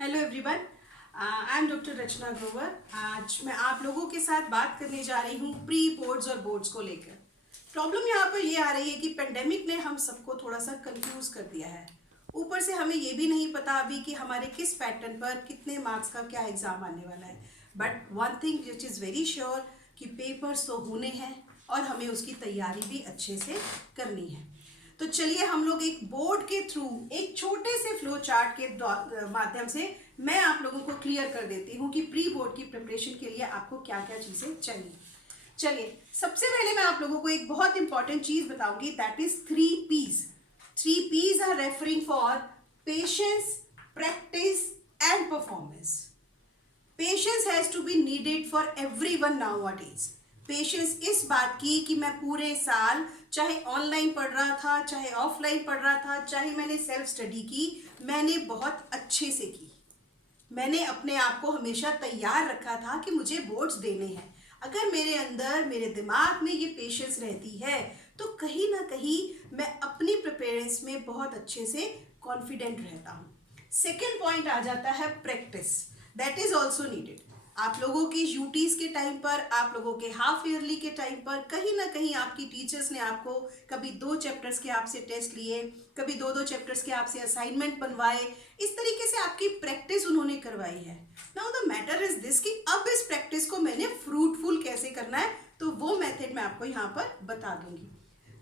Hello everyone, I am doctor Rachna Grover. आज मैं आप लोगों के साथ बात करने जा रही हूँ प्री बोर्ड्स और बोर्ड्स को लेकर। प्रॉब्लम यहाँ पर ये आ रही है कि पेंडेमिक ने हम सबको थोड़ा सा कंफ्यूज कर दिया है। ऊपर से हमें ये भी नहीं पता अभी कि हमारे किस पैटर्न पर कितने मार्क्स का क्या एग्जाम आने वाला है। But one thing which is very sure कि पेपर्स तो होने हैं और हमें उसकी तैयारी भी अच्छे से करनी है। तो चलिए हम लोग एक बोर्ड के थ्रू एक छोटे से फ्लो चार्ट के माध्यम से मैं आप लोगों को क्लियर कर देती हूँ कि प्री बोर्ड की प्रिपरेशन के लिए आपको क्या क्या चीज़ें चाहिए। चलिए सबसे पहले मैं आप लोगों को एक बहुत इंपॉर्टेंट चीज़ बताऊंगी, that is 3 P's। 3 P's are referring for patience, practice and performance. Patience has to be needed for everyone nowadays. Patience इस बात की कि मैं पूरे साल चाहे ऑनलाइन पढ़ रहा था, चाहे ऑफलाइन पढ़ रहा था, चाहे मैंने सेल्फ स्टडी की, मैंने बहुत अच्छे से की। मैंने अपने आप को हमेशा तैयार रखा था कि मुझे बोर्ड्स देने हैं। अगर मेरे अंदर, मेरे दिमाग में ये पेशेंस रहती है तो कहीं ना कहीं मैं अपनी प्रिपेरेंस में बहुत अच्छे से कॉन्फिडेंट रहता हूँ। सेकेंड पॉइंट आ जाता है practice, that is also needed. आप लोगों की यूटीज के टाइम पर, आप लोगों के हाफ ईयरली के टाइम पर कहीं ना कहीं आपकी टीचर्स ने आपको कभी 2 चैप्टर्स के आपसे टेस्ट लिए, कभी 2 चैप्टर्स के आपसे असाइनमेंट बनवाए। इस तरीके से आपकी प्रैक्टिस उन्होंने करवाई है। Now the matter is this कि अब इस प्रैक्टिस को मैंने फ्रूटफुल कैसे करना है, तो वो मेथड मैं आपको यहाँ पर बता दूंगी।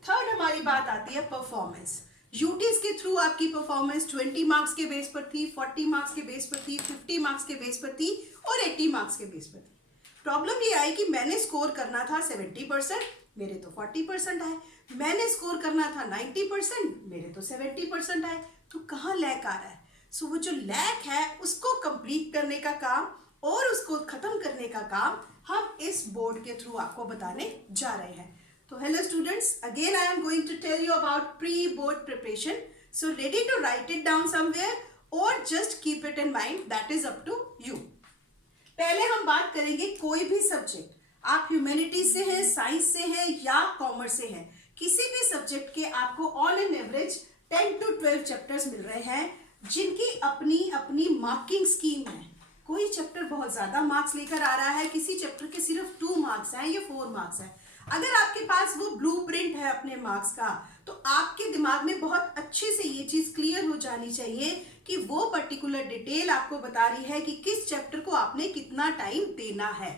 थर्ड हमारी बात आती है परफॉर्मेंस। यूटीज के थ्रू आपकी परफॉर्मेंस 20 मार्क्स के बेस पर थी, 40 मार्क्स के बेस पर थी, 50 मार्क्स के बेस पर थी और 80 मार्क्स के बेस पर थी। प्रॉब्लम ये आई कि मैंने स्कोर करना था 70%, मेरे तो 40% आए। मैंने स्कोर करना था 90%, मेरे तो 70% आए। तो कहाँ लैक आ रहा है? सो वो जो लैक है उसको कंप्लीट करने का काम और उसको खत्म करने का काम हम इस बोर्ड के थ्रू आपको बताने जा रहे हैं। So hello students, again I am going to tell you about pre-board preparation. So ready to write it down somewhere or just keep it in mind, that is up to you. पहले हम बात करेंगे कोई भी subject, आप humanities से हैं, science से हैं या कॉमर्स से हैं, किसी भी सब्जेक्ट के आपको on an average 10 to 12 chapters मिल रहे हैं जिनकी अपनी अपनी मार्किंग स्कीम है। कोई चैप्टर बहुत ज्यादा मार्क्स लेकर आ रहा है, किसी चैप्टर के सिर्फ 2 मार्क्स हैं या 4 मार्क्स हैं। अगर आपके पास वो ब्लूप्रिंट है अपने मार्क्स का, तो आपके दिमाग में बहुत अच्छे से ये चीज क्लियर हो जानी चाहिए कि वो पर्टिकुलर डिटेल आपको बता रही है कि किस चैप्टर को आपने कितना टाइम देना है।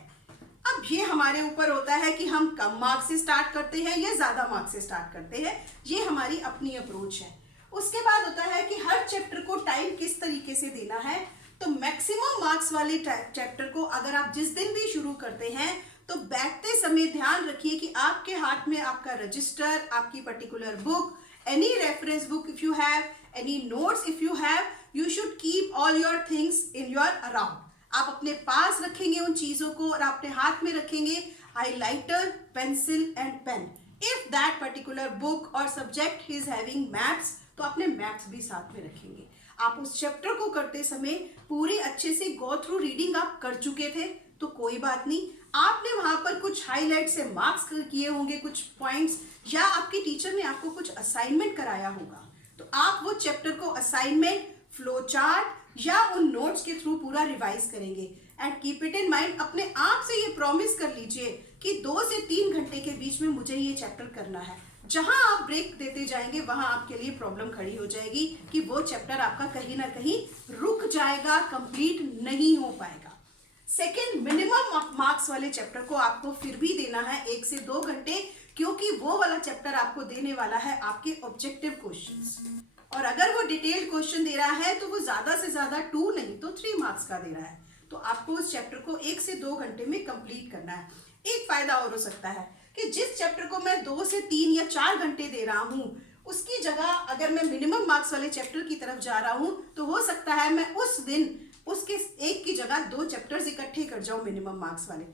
अब ये हमारे ऊपर होता है कि हम कम मार्क्स से स्टार्ट करते हैं या ज्यादा मार्क्स से स्टार्ट करते हैं, ये हमारी अपनी अप्रोच है। उसके बाद होता है कि हर चैप्टर को टाइम किस तरीके से देना है। तो मैक्सिमम मार्क्स वाले चैप्टर को अगर आप जिस दिन भी शुरू करते हैं तो बैठते समय ध्यान रखिए कि आपके हाथ में आपका रजिस्टर, आपकी particular book, any reference book if you have, any notes if you have, you should keep all your things in your around. आप अपने पास रखेंगे उन चीजों को और अपने हाथ में रखेंगे highlighter, pencil and pen. If that particular book और सब्जेक्ट इज हैविंग मैथ्स, तो अपने मैथ्स भी साथ में रखेंगे। आप उस चैप्टर को करते समय पूरे अच्छे से गो थ्रू रीडिंग आप कर चुके थे तो कोई बात नहीं, आपने वहां पर कुछ हाईलाइट से मार्क्स किए होंगे, कुछ पॉइंट्स, या आपके टीचर ने आपको कुछ असाइनमेंट कराया होगा, तो आप वो चैप्टर को असाइनमेंट, फ्लो चार्ट या उन नोट्स के थ्रू पूरा रिवाइज करेंगे। And keep it in mind, अपने आप से ये प्रॉमिस कर लीजिए कि 2 से 3 घंटे के बीच में मुझे ये चैप्टर करना है। जहां आप ब्रेक देते जाएंगे वहां आपके लिए प्रॉब्लम खड़ी हो जाएगी कि वो चैप्टर आपका कहीं ना कहीं रुक जाएगा, कंप्लीट नहीं हो पाएगा। सेकेंड, मिनिमम मार्क्स वाले चैप्टर को आपको फिर भी देना है 1 से 2 घंटे, क्योंकि वो वाला चैप्टर आपको देने वाला है आपके ऑब्जेक्टिव क्वेश्चंस। और अगर वो डिटेल्ड क्वेश्चन दे रहा है तो वो ज्यादा से ज्यादा 2 नहीं तो 3 मार्क्स का दे रहा है, तो आपको उस चैप्टर को 1 से 2 घंटे में कंप्लीट करना है। एक फायदा और हो सकता है कि जिस चैप्टर को मैं 2 से 3 या 4 घंटे दे रहा हूं, उसकी जगह अगर मैं मिनिमम मार्क्स वाले चैप्टर की तरफ जा रहा हूं तो हो सकता है मैं उस दिन उसके एक की जगह 2 चैप्टर्स इकट्ठे कर जाऊं मिनिमम मार्क्स वाले।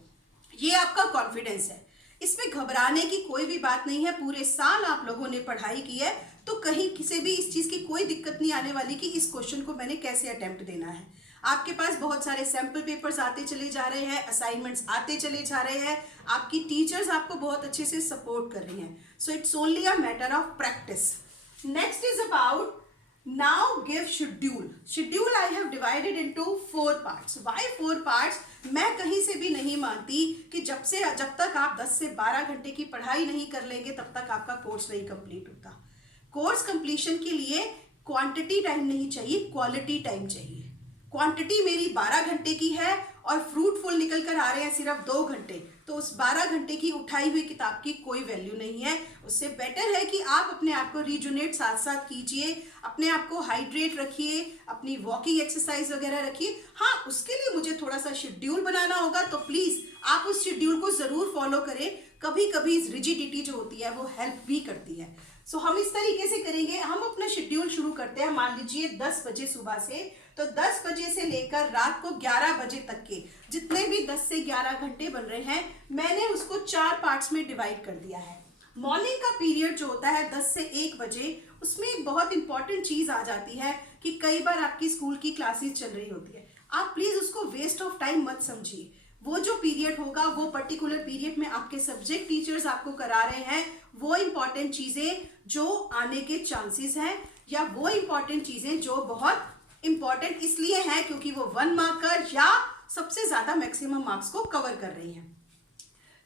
ये आपका कॉन्फिडेंस है, इसमें घबराने की कोई भी बात नहीं है। पूरे साल आप लोगों ने पढ़ाई की है तो कहीं किसी भी इस चीज की कोई दिक्कत नहीं आने वाली कि इस क्वेश्चन को मैंने कैसे अटेम्प्ट देना है। आपके पास बहुत सारे सैंपल पेपर्स आते चले जा रहे हैं, असाइनमेंट्स आते चले जा रहे हैं, आपकी टीचर्स आपको बहुत अच्छे से सपोर्ट कर रही हैं। So it's only a matter of practice. Next is about Now give schedule. Schedule I have divided into 4 parts. Why 4 parts? मैं कहीं से भी नहीं मानती कि जब तक आप 10 से 12 घंटे की पढ़ाई नहीं कर लेंगे तब तक आपका कोर्स नहीं कंप्लीट होता. कोर्स कंप्लीशन के लिए क्वांटिटी टाइम नहीं चाहिए, क्वालिटी टाइम चाहिए. क्वांटिटी मेरी 12 घंटे की है और फ्रूटफुल निकल कर आ रहे हैं सिर्फ 2 घंटे, तो उस 12 घंटे की उठाई हुई किताब की कोई वैल्यू नहीं है. उससे बेटर है कि आप अपने आप को रिजुनेट साथ साथ कीजिए, अपने आप को हाइड्रेट रखिए, अपनी वॉकिंग एक्सरसाइज वगैरह रखिए. हाँ, उसके लिए मुझे थोड़ा सा शेड्यूल बनाना होगा, तो प्लीज़ आप उस शेड्यूल को ज़रूर फॉलो करें. कभी कभी रिजिडिटी जो होती है वो हेल्प भी करती है. सो हम इस तरीके से करेंगे. हम अपना शेड्यूल शुरू करते हैं, मान लीजिए 10 बजे सुबह से, तो 10 बजे से लेकर रात को 11 बजे तक के जितने भी 10 से 11 घंटे बन रहे हैं, मैंने उसको 4 पार्ट्स में डिवाइड कर दिया है. मॉर्निंग का पीरियड जो होता है 10 से 1 बजे, उसमें एक बहुत इंपॉर्टेंट चीज़ आ जाती है कि कई बार आपकी स्कूल की क्लासेस चल रही होती है. आप प्लीज़ उसको वेस्ट ऑफ टाइम मत समझिए. वो जो पीरियड होगा, वो पर्टिकुलर पीरियड में आपके सब्जेक्ट टीचर्स आपको करा रहे हैं वो इंपॉर्टेंट चीज़ें जो आने के चांसेस हैं, या वो इंपॉर्टेंट चीज़ें जो बहुत इंपॉर्टेंट इसलिए हैं क्योंकि वो 1 मार्कर या सबसे ज़्यादा मैक्सिमम मार्क्स को कवर कर रही हैं.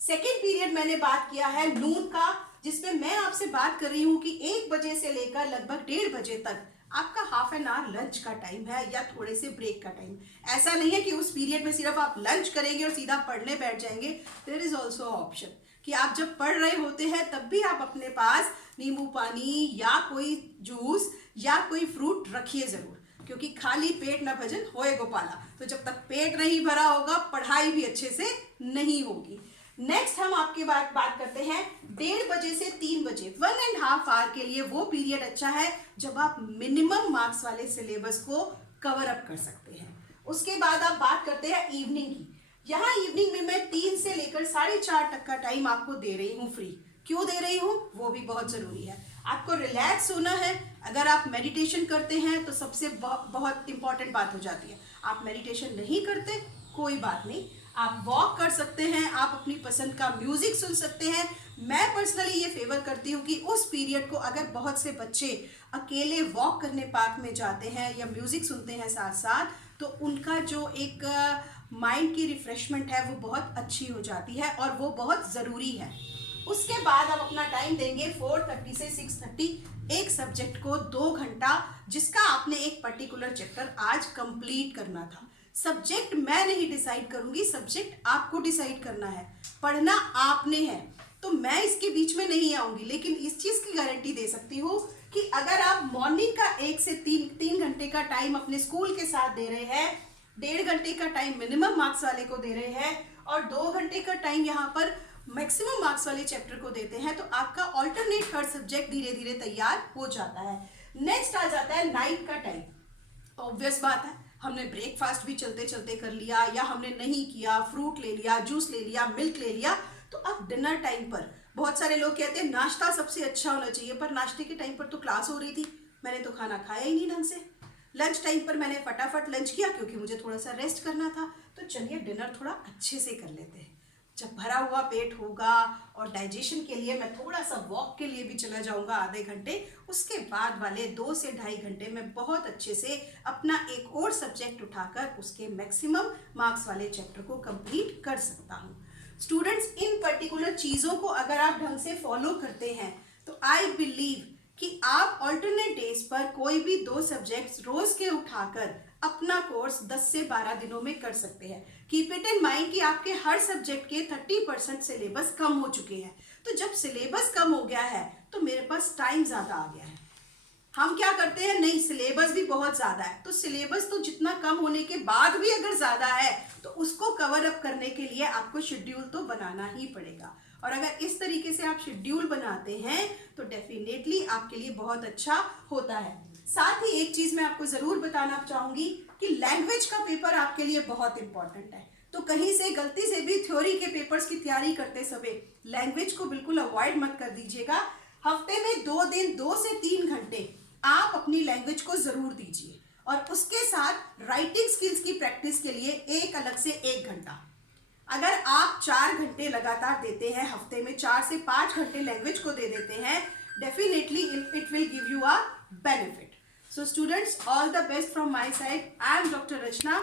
सेकेंड पीरियड मैंने बात किया है नून का, जिसमें मैं आपसे बात कर रही हूँ कि 1 बजे से लेकर लगभग 1:30 बजे तक आपका हाफ एन आवर लंच का टाइम है या थोड़े से ब्रेक का टाइम. ऐसा नहीं है कि उस पीरियड में सिर्फ आप लंच करेंगे और सीधा पढ़ने बैठ जाएंगे. देयर इज ऑल्सो ऑप्शन कि आप जब पढ़ रहे होते हैं तब भी आप अपने पास नींबू पानी या कोई जूस या कोई फ्रूट रखिए ज़रूर, क्योंकि खाली पेट न भजन होए गोपाला. तो जब तक पेट नहीं भरा होगा पढ़ाई भी अच्छे से नहीं होगी. नेक्स्ट हम आपके बात करते हैं 1:30 बजे से 3 बजे. 1.5 आवर के लिए वो पीरियड अच्छा है जब आप मिनिमम मार्क्स वाले सिलेबस को कवर अप कर सकते हैं. उसके बाद आप बात करते हैं इवनिंग की. यहाँ इवनिंग में मैं 3 से लेकर 4:30 तक का टाइम आपको दे रही हूँ फ्री. क्यों दे रही हूँ वो भी बहुत ज़रूरी है. आपको रिलैक्स होना है. अगर आप मेडिटेशन करते हैं तो सबसे बहुत इंपॉर्टेंट बात हो जाती है. आप मेडिटेशन नहीं करते कोई बात नहीं, आप वॉक कर सकते हैं, आप अपनी पसंद का म्यूजिक सुन सकते हैं. मैं पर्सनली ये फेवर करती हूँ कि उस पीरियड को अगर बहुत से बच्चे अकेले वॉक करने पार्क में जाते हैं या म्यूजिक सुनते हैं साथ साथ, तो उनका जो एक माइंड की रिफ्रेशमेंट है वो बहुत अच्छी हो जाती है और वो बहुत ज़रूरी है. उसके बाद आप अपना टाइम देंगे 4:30 से 6:30 एक सब्जेक्ट को 2 घंटा, जिसका आपने एक पर्टिकुलर चैप्टर आज कंप्लीट करना था. सब्जेक्ट मैं नहीं डिसाइड करूंगी, सब्जेक्ट आपको डिसाइड करना है, पढ़ना आपने है, तो मैं इसके बीच में नहीं आऊंगी. लेकिन इस चीज़ की गारंटी दे सकती हूँ कि अगर आप मॉर्निंग का 1 से 3 घंटे का टाइम अपने स्कूल के साथ दे रहे हैं, 1.5 घंटे का टाइम मिनिमम मार्क्स वाले को दे रहे हैं और 2 घंटे का टाइम यहाँ पर मैक्सिमम मार्क्स वाले चैप्टर को देते हैं, तो आपका ऑल्टरनेट हर सब्जेक्ट धीरे धीरे तैयार हो जाता है. नेक्स्ट आ जाता है नाइट का टाइम. ऑब्वियस बात है, हमने ब्रेकफास्ट भी चलते चलते कर लिया या हमने नहीं किया, फ्रूट ले लिया, जूस ले लिया, मिल्क ले लिया, तो अब डिनर टाइम पर बहुत सारे लोग कहते हैं नाश्ता सबसे अच्छा होना चाहिए, पर नाश्ते के टाइम पर तो क्लास हो रही थी, मैंने तो खाना खाया ही नहीं ढंग से. लंच टाइम पर मैंने फटाफट लंच किया क्योंकि मुझे थोड़ा सा रेस्ट करना था. तो चलिए डिनर थोड़ा अच्छे से कर लेते हैं. जब भरा हुआ पेट होगा और डाइजेशन के लिए मैं थोड़ा सा वॉक के लिए भी चला जाऊंगा आधे घंटे, उसके बाद वाले 2 से 2.5 घंटे में बहुत अच्छे से अपना एक और सब्जेक्ट उठाकर उसके मैक्सिमम मार्क्स वाले चैप्टर को कंप्लीट कर सकता हूँ. स्टूडेंट्स, इन पर्टिकुलर चीज़ों को अगर आप ढंग से फॉलो करते हैं तो आई बिलीव कि आप ऑल्टरनेट डेज पर कोई भी 2 सब्जेक्ट्स रोज के उठाकर अपना कोर्स 10 से 12 दिनों में कर सकते हैं. कीप इट इन माइंड कि आपके हर सब्जेक्ट के 30% सिलेबस कम हो चुके हैं. तो जब सिलेबस कम हो गया है तो मेरे पास टाइम ज़्यादा आ गया है. हम क्या करते हैं, नहीं सिलेबस भी बहुत ज़्यादा है, तो सिलेबस तो जितना कम होने के बाद भी अगर ज़्यादा है तो उसको कवर अप करने के लिए आपको शेड्यूल तो बनाना ही पड़ेगा. और अगर इस तरीके से आप शेड्यूल बनाते हैं तो डेफिनेटली आपके लिए बहुत अच्छा होता है. साथ ही एक चीज़ मैं आपको ज़रूर बताना चाहूँगी कि लैंग्वेज का पेपर आपके लिए बहुत इंपॉर्टेंट है. तो कहीं से गलती से भी थ्योरी के पेपर्स की तैयारी करते समय लैंग्वेज को बिल्कुल अवॉइड मत कर दीजिएगा. हफ्ते में 2 दिन 2 से 3 घंटे आप अपनी लैंग्वेज को ज़रूर दीजिए और उसके साथ राइटिंग स्किल्स की प्रैक्टिस के लिए एक अलग से 1 घंटा. अगर आप 4 घंटे लगातार देते हैं, हफ्ते में 4 से 5 घंटे लैंग्वेज को दे देते हैं, definitely it will give you a benefit. So students, all the best from my side. I am Dr. Rachna.